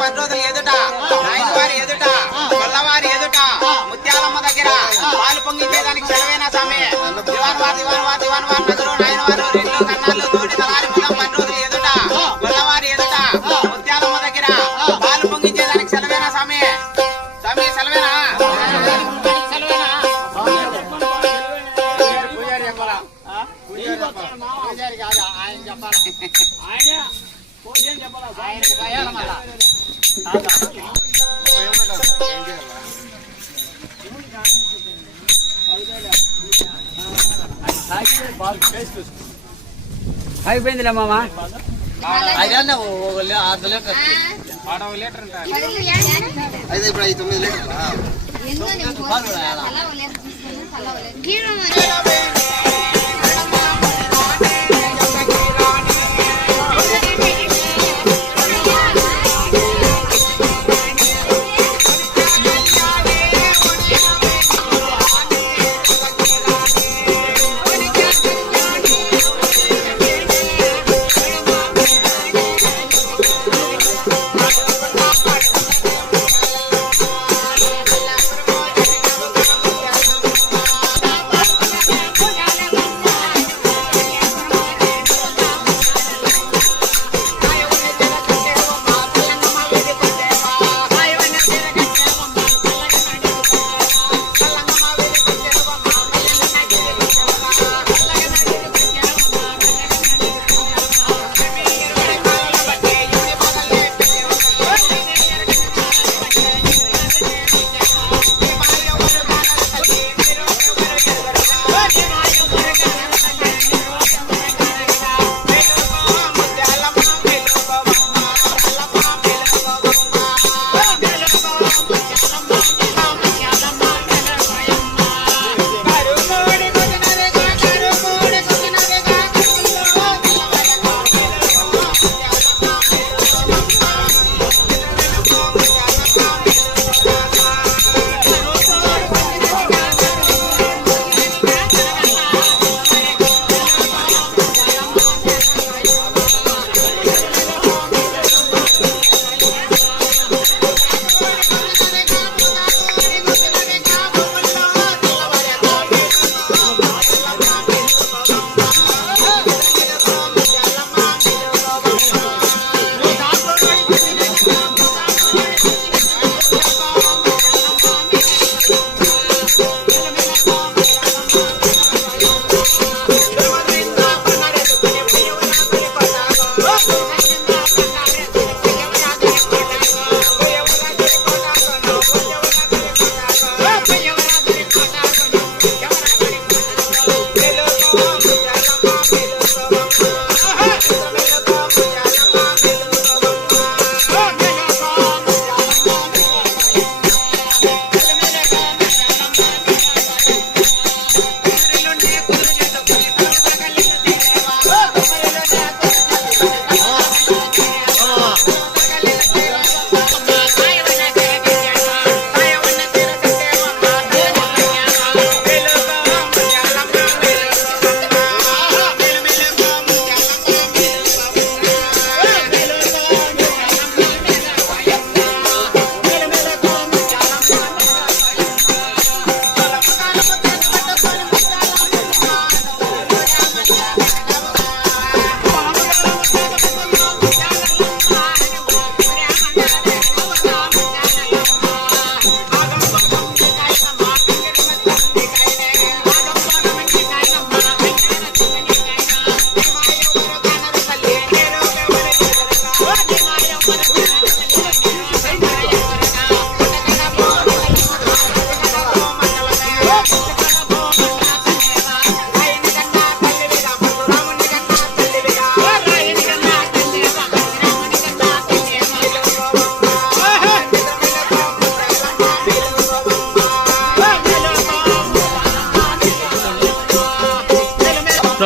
మంత్రోతులు ఎదుట నాయన వారి ఎదుట గొల్లవారి ఎదుట ముత్యాలమ్మ దగ్గర పాలు పొంగించేదానికి సెలవేనా స్వామి. దివాన్ వారు నగరు నాయన వారు రెండు కన్నాళ్ళు తోటి తలారి ములం మంత్రోతులు ఎదుట గొల్లవారి ఎదుట ముత్యాలమ్మ దగ్గర పాలు పొంగించేదానికి సెలవేనా స్వామి. స్వామి సెలవేనా? అయిపోయిందిలే మామ. అయితే ఇప్పుడు 9 లీటర్లు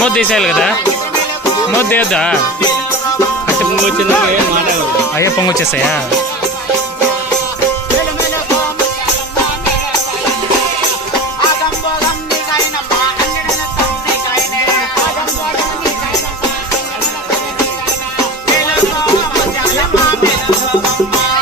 మొద్దు వేసేయాలి కదా, మొద్దు వేద్దా? అయ్యే పొంగు వచ్చేస్తాయా? Mama.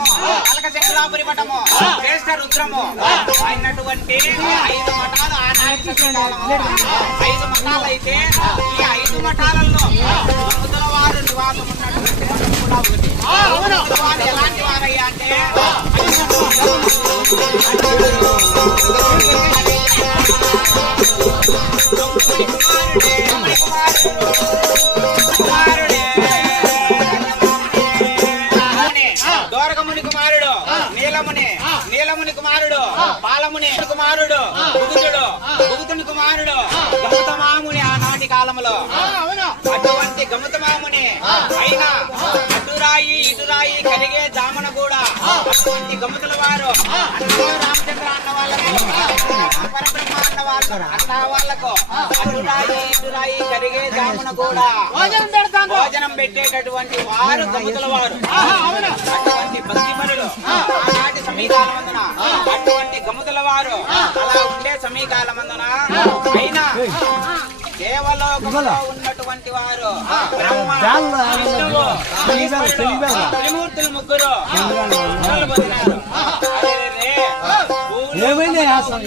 పటము కలక శంకులాపురి పటము శ్రేష్ఠ రుద్రము అయినటువంటి 5 మఠాలు ఆనాటి సమీకాలంలో 5 మఠాలు అయితే ఈ 5 మఠాలలో భక్తుల వారు నివాసం ఉన్నటువంటి మఠం కూడా ఒకటి. వారు ఎలాంటి వారయ్యా అంటే దోరకముని కుమారుడు నీలముని కుమారుడు పాలముని కుమారుడు భుగుతుని కుమారుడు గౌతమాముని ఆనాటి కాలంలో అటువంటి గౌతమాముని అయినా అటురాయి ఇటురాయి కలిగే జామన కూడా అటువంటి గముతుల వారు రామచంద్ర అన్న వాళ్ళకు పరబ్రహ్మ అన్న వాళ్ళకు అటురాయి ఇటురాయి కలిగే జామున కూడా భోజనం పెట్టేటటువంటి వారు గముతుల వారు. అటువంటి భక్తిపరులు ఆనాటి సమీకాలమందున అటువంటి గముతుల వారు అలా ఉండే సమీకాలమందున అయినా దేవలోకంలో ఉన్నటువంటి వారు బ్రహ్మ విష్ణువు ఈశ్వరుడు త్రిమూర్తులు ముగ్గురు పొందినారు.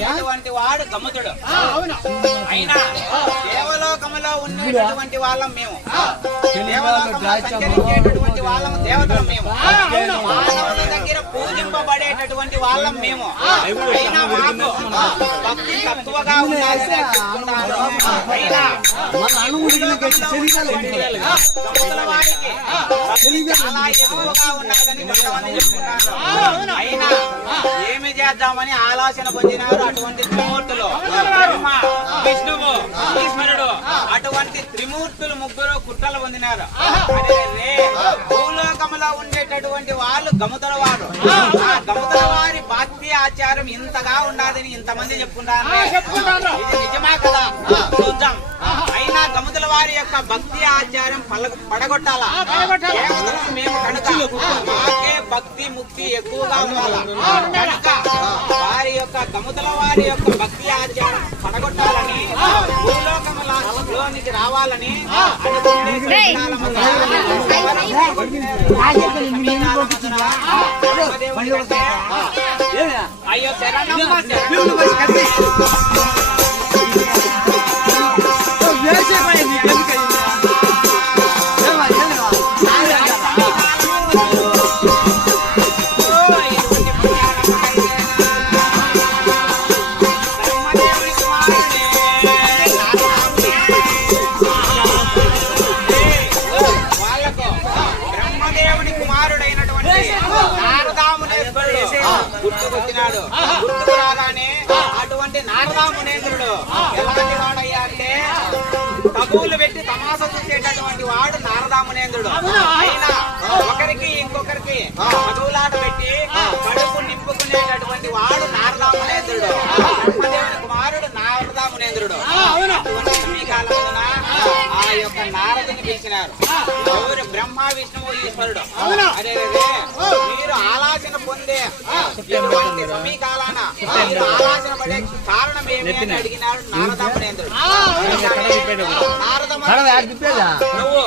అటువంటి వాడు గముతుడు. అయినా దేవలోకములో ఉండేటటువంటి వాళ్ళం మేము, దేవలోకంలో సంచరించేటటువంటి వాళ్ళము దేవతలం మేము, మానవుల దగ్గర పూజింపబడేటటువంటి వాళ్ళం మేము. అయినా మాకు భక్తి తక్కువగా ఉండాలని చెప్పుకుంటారు. అయినా గముతుల వారికి చాలా ఎక్కువగా ఉన్నదని కొంతమంది చెప్పుకుంటారు. అయినా ఏమి చేద్దామని ఆలోచన పొందినారు అటువంటి త్రిమూర్తులు బ్రహ్మ విష్ణువు ఈశ్వరుడు. అటువంటి త్రిమూర్తులు ముగ్గురు కుట్రలు పొందినారు. భూలోకంలో ఉండేటటువంటి వాళ్ళు గముతుల వారు. ఆ గముతుల వారి భక్తి ఆచారం ఇంతగా ఉండాలని ఇంతమంది చెప్పుకుంటారు. ఇది నిజమా కదా చూద్దాం. అయినా గముతుల వారి యొక్క భక్తి ఆచారం పడగొట్టాలా మేము కనుక మాకే భక్తి ముక్తి ఎక్కువగా ఉండాలా కనుక వారి యొక్క గముతుల వారి యొక్క భక్తి ఆచారం పడగొట్టాలని భూలోకంలోనికి రావాలని అయ్యో శరణమ్మ గుర్తుకొచ్చినాడు. గుర్తుకు రాగానే అటువంటి నారదా మునేంద్రుడు ఎలాంటి వాడయ్యా అంటే తగువులు పెట్టి తమాస చూసేటటువంటి వాడు నారదా మునేంద్రుడు. అయినా ఒకరికి ఇంకొకరికి తగువులాట పెట్టి కడుపు నింపుకునేటటువంటి వాడు నారదా మునేంద్రుడు. బ్రహ్మదేవుని కుమారుడు నారదా మునేంద్రుడు. అటువంటి సమీకాలమున ఆ యొక్క నారదుని పిలిచినారు. ఎవరు బ్రహ్మ విష్ణువు ఈశ్వరుడు. అదే మీరు ఆలోచన పొందే ఇటువంటి సమీకాలాన మీరు ఆలోచన పడే కారణం ఏమి అని అడిగినాడు నారదా మునేంద్రుడు. నువ్వు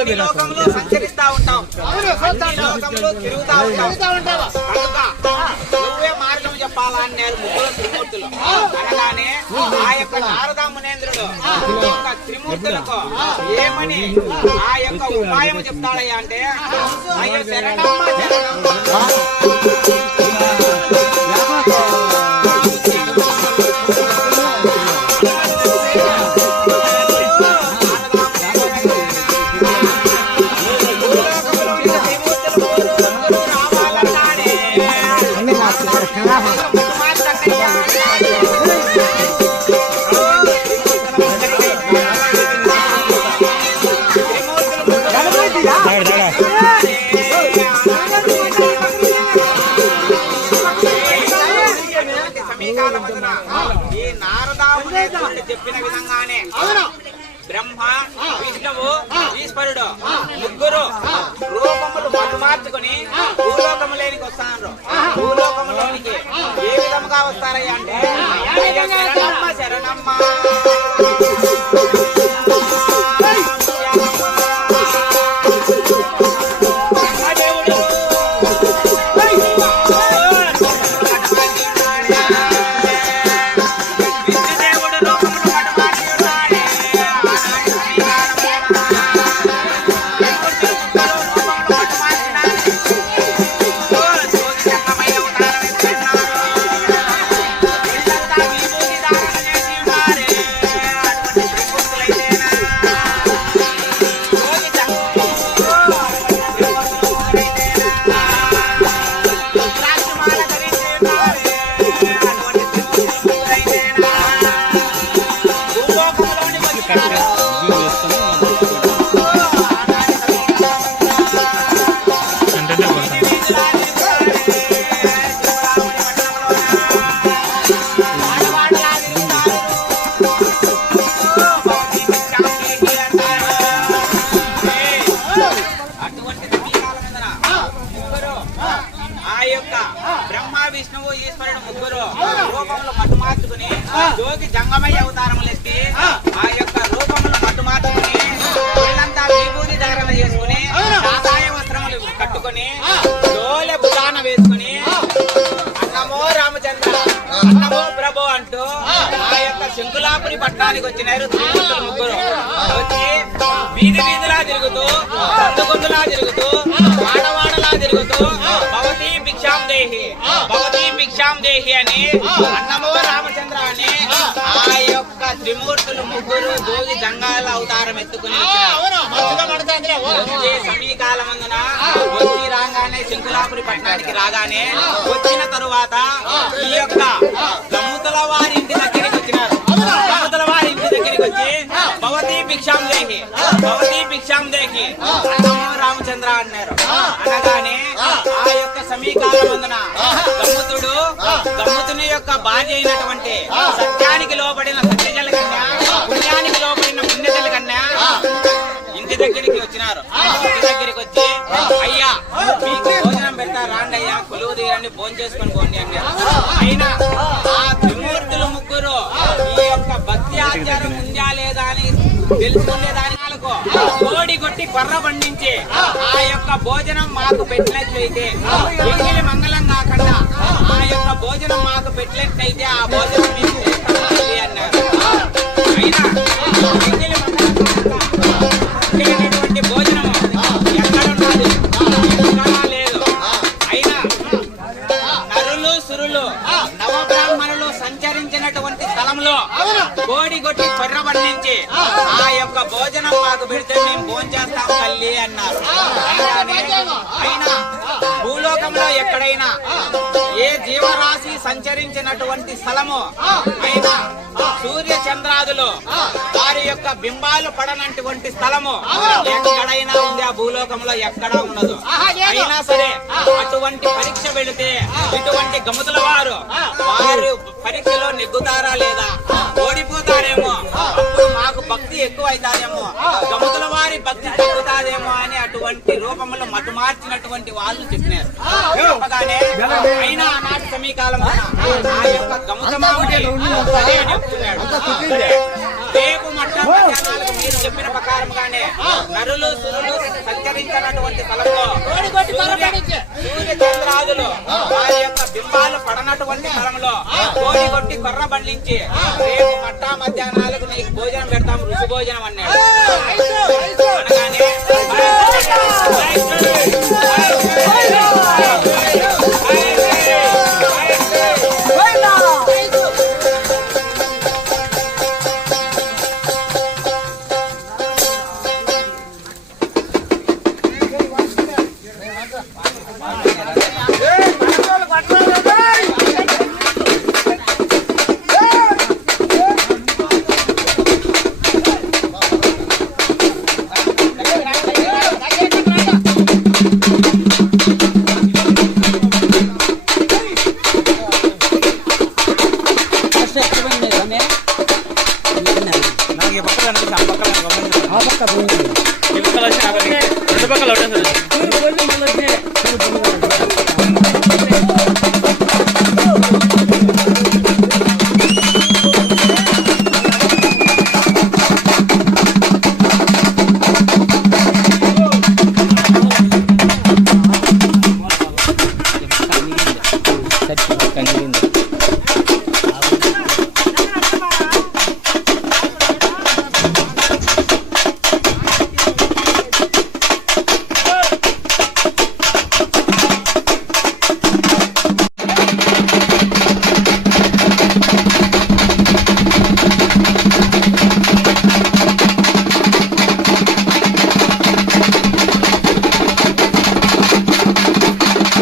అన్ని లోకంలో సంచరిస్తా ఉంటావు, అన్ని లోకంలో తిరుగుతా ఉంటావు కనుక నువ్వే మార్గం చెప్పాలా అన్నారు ముగ్గురు త్రిమూర్తులు. అనగానే ఆ యొక్క నారదా మునేంద్రుడు యొక్క త్రిమూర్తులకు ఏమని ఆ యొక్క ఉపాయం చెప్తాడయ్యా అంటే అయ్యో శరణమ్మ శరణమ్మ ఈ నారదా మునేంద్రుడు చెప్పిన విధంగానే బ్రహ్మ విష్ణువు ఈశ్వరుడు ముగ్గురు రూపములు మార్చుకుని భూలోకములోనికి వస్తారు. భూలోకములోనికి ఏ విధముగా వస్తారయ్యా అంటే శరణమ్మ శరణమ్మ దేవుడు విష్ణుదేవుడు రూపములు పట్టుమార్చి ఉన్నాడే. అంటే కొంత ఆ యొక్క బ్రహ్మ విష్ణువు ఈశ్వరుడు ముగ్గురు రూపంలో మట్టు మార్చుకుని జోగి జంగమయ్య అవతారములు ఎత్తి ఆ యొక్క రూపంలో మట్టు మార్చుకుని వీళ్ళంతా విభూతి ధారణ చేసుకుని కాషాయ వస్త్రములు కట్టుకుని జోలె భుజాన వేసుకుని అన్నమో రామచంద్ర అన్నమో ప్రభు అంటూ ఆ యొక్క శంకులాపురి పట్టణానికి వచ్చినారు త్రిమూర్తులు ముగ్గురు. వచ్చి వీధి వీధిలా తిరుగుతూ సందుగొందులా తిరుగుతూ వాడవాడలా తిరుగుతూ భవతీ భిక్షాం దేహి భవతీ భిక్షాం దేహి అని అన్నమో రామచంద్ర అని ఆ యొక్క త్రిమూర్తులు ముగ్గురు జోగి జంగాల అవతారం ఎత్తుకుని వచ్చే సమీకాలమందున వచ్చి రాగానే శంకులాపురి పట్టణానికి రాగానే వచ్చిన తరువాత ఈ యొక్క గముతుల వారి ఇంటి దగ్గరికి వచ్చినారు. గముతుల వారి ఇంటి దగ్గరికి వచ్చి భవతీ భిక్షాం దేహి భవతీ భిక్షాం దేహి అన్నమో రామచంద్ర అన్నారు. అనగానే ఆ యొక్క సమీకాలమందున గమ్ముతుని యొక్క భార్య అయినటువంటి సత్యానికి లోబడిన సత్యజల కన్య పుణ్యానికి లోబడిన పుణ్యజల కన్య ఇంటి దగ్గరికి వచ్చినారు. ఇంటి దగ్గరికి వచ్చి అయ్యా మీకు భోజనం పెడతా రాండి అయ్యా కొలువు తీరండి భోజనం చేసుకొని పోండి అన్నారు. అయినా ఆ త్రిమూర్తులు ముగ్గురు ఈ యొక్క భక్తి ఆచారం ఉందా లేదా అని తెలుసుకునే దాని కోడి కొట్టి కొర్ర పండించి ఆ యొక్క భోజనం మాకు పెట్టినట్లయితే ఎంగిలి మంగళం కాకుండా ఆ యొక్క భోజనం మాకు పెట్టినట్లయితే ఆ భోజనం మీకు చేస్తామండి అన్నారు. అయినా ఎంగిలి మంగళం భోజనం ఎక్కడున్నది ఎక్కడా లేదు. అయినా నరులు సురులు నవబ్రాహ్మణులు సంచరించినటువంటి స్థలంలో కోడి కొట్టి కొర్ర పండించి ఆ యొక్క భోజనం మాకు పెడితే మేము భోజనం చేస్తాం తల్లి అన్నారు. అయినా భూలోకంలో ఎక్కడైనా ఏ జీవరాశి సంచరించినటువంటి స్థలము అయినా సూర్య చంద్రాదులు వారి యొక్క బింబాలు పడనటువంటి స్థలము ఎక్కడైనా ఉంది ఆ భూలోకంలో ఎక్కడా ఉండదు. అయినా సరే అటువంటి పరీక్ష వెళితే ఇటువంటి గముతుల వారు పరీక్షలో నెగ్గుతారా లేదా ఓడిపోతారేమో అప్పుడు మాకు భక్తి ఎక్కువ అవుతాదేమో గముతుల వారి భక్తి తగ్గుతాదేమో అని అటువంటి రూపంలో మటు మార్చినటువంటి వాళ్ళు చెప్పినారు. చెప్పగానే అయినా ఆనాటి సమీకాలం ఆ యొక్క గముతమాముని అదే చెప్తున్నాడు. రేపు మట్టం మధ్యాహ్నాలకు మీరు చెప్పిన ప్రకారంగానే నరులు సురులు సంచరించినటువంటి స్థలంలో సూర్య చంద్రాదులు వారి యొక్క బింబాలు పడనటువంటి స్థలంలో కోడి కొట్టి కొర్ర బండించి రేపు మట్టా మధ్యాహ్నాలకు నీకు భోజనం పెడతాం రుచి భోజనం అన్నాడు. అనగానే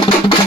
ఆ